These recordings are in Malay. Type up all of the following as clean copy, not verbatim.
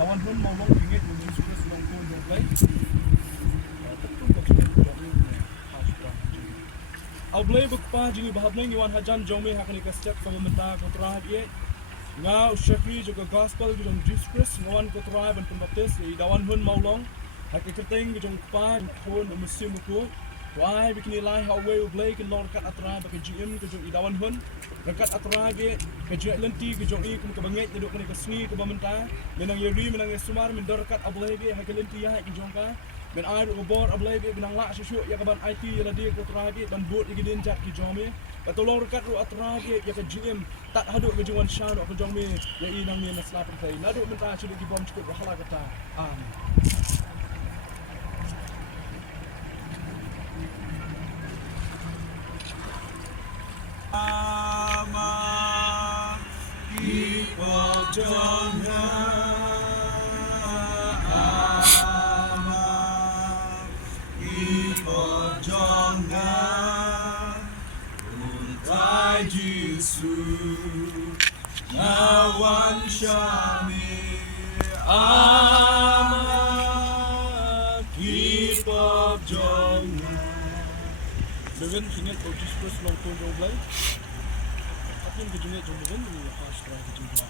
lawan hun mau long pinggit Yesus Kristus long pun dong Blei au Blei bekpa jingi bahabnai ngiwan hajan jome hakani ka step sama menta kontra ye ngau syakri juga gospel jong Jesus Christ ngawan kontra ban pembaptis i dawan hun mau long hakki kerteng jong pa kon musim ko why bikini lai how way Blei kin lor kat atra bak GM ke jong i dawan hun dekat atra ge ke jek lenti ke jong i kum ke banget duduk ni ke sni ke bamenta menang yeri menang sumar min dorkat Blei ge hakki lenti ya ke jong ka ben air ubor Blei ge benang la susu ya ke ban IT ya dia ko atra ge ban bot ge din jat ki jome ka tolong dekat ru atra ge ya ke GM tak haduk ke jong shan ke jong me ya i nang ni nasla pai naduk menta sudah di bom cukup hala kata amin Nawan Shami Ama Keep up Jonga Dengan ingat kau Jesus long pun jong Blei tapi yang kejungat jong dengan ini pas try kejungat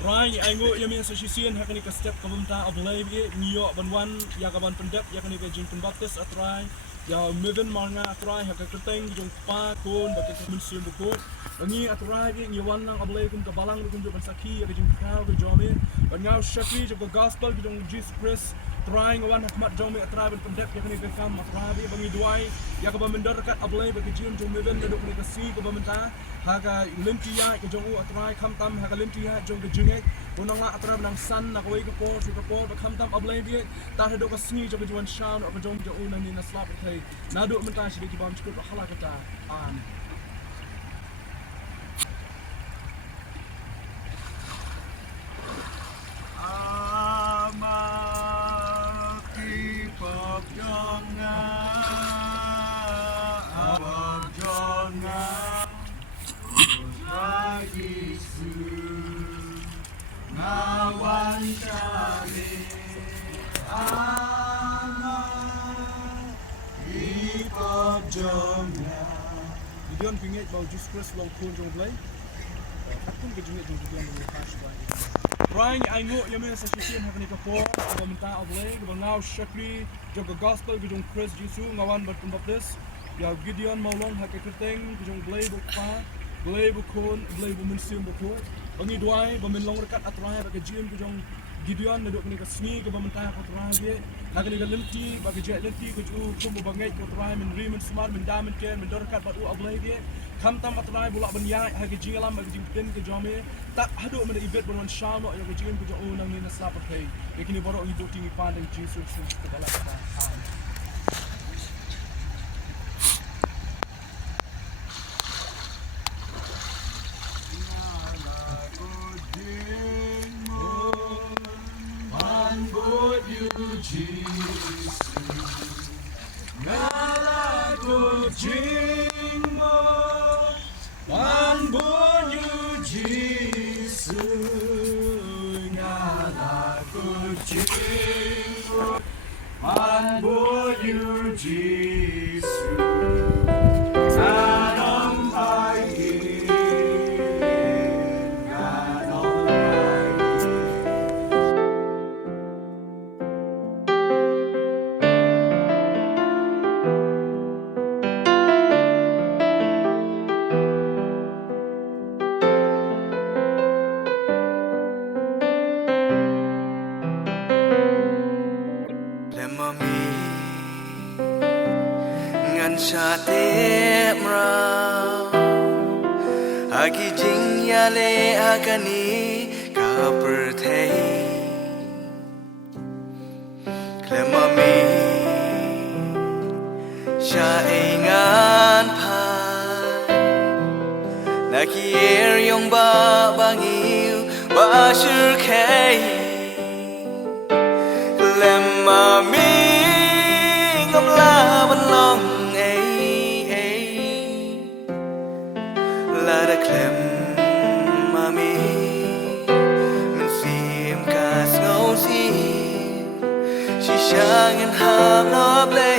Rai aingo yamin sa sisian hakani ka step kabumta Blei ge niyo banwan ya kaban pendap ya kani ka jing pembaptis atrai ya mevin marnga atrai hakka kerteng jong pa kon bakit musim buku Ani atrai ge ngiwan nang Blei kun ka balang kun jo ban sakhi ya jing kau ke jome ban ngau syakri jo gospel jong Jesus Christ trying wan hakmat jome atrai ban pendap ya kani ka kam atrai ge bangi duai ya ka ban mendar kat Blei bagi jing jong mevin duduk ni ka si ka bamenta haga limtia ke jong u atrai kham tam haga limtia jong ke jingek unang la atrai nang san nak wei ke por su ke por ba kham tam Blei ge ta hado ka sni jo ke juan shan ka jong jo unang ni naslap thai nadu menta shi ke bam chukut hala kata Nawan Shami Ama Keep up Jonga Gideon pinggit bau Jesus Christ long pun jong Blei aku ke jungit jong Gideon ni pas Rai aingo yamin sa sisian hakani ka por ka menta Blei ka ngau syakri jong gospel ke jong Christ Jesus ngawan berpembaptis ya Gideon mau long hakki kerteng ke jong Blei bukpa Blei bukon Blei bumunsim buku bangi duai bamin long rekat atrai bagi GM ke jong Gideon duduk ni ka sni ke bamenta ko atrai ge hakani ka lenti bagi jet lenti ke ju kum bangai ko atrai min ri min smart min damen ken min dorkat batu Blei ge kham tam atrai bulak ban ya hagi jingalam bagi jing tin ke jome tak hadu men ibet bon sham ya ke GM ke jong nang ni nasla pakai yakini borok hidup tinggi pandang Jesus ke dalam kata Jing mo Wan bunyu Jisu Ngala ko Jing mo Wan bunyu Jisu Ganong pagi Ganong pagi Agi jing yale agani ka perthei Klemami sha engan pai Naki er yong ba bangiu ba shur kai Klemami ngam la ban long La clem mami min sim kas ngau ngin ham no ble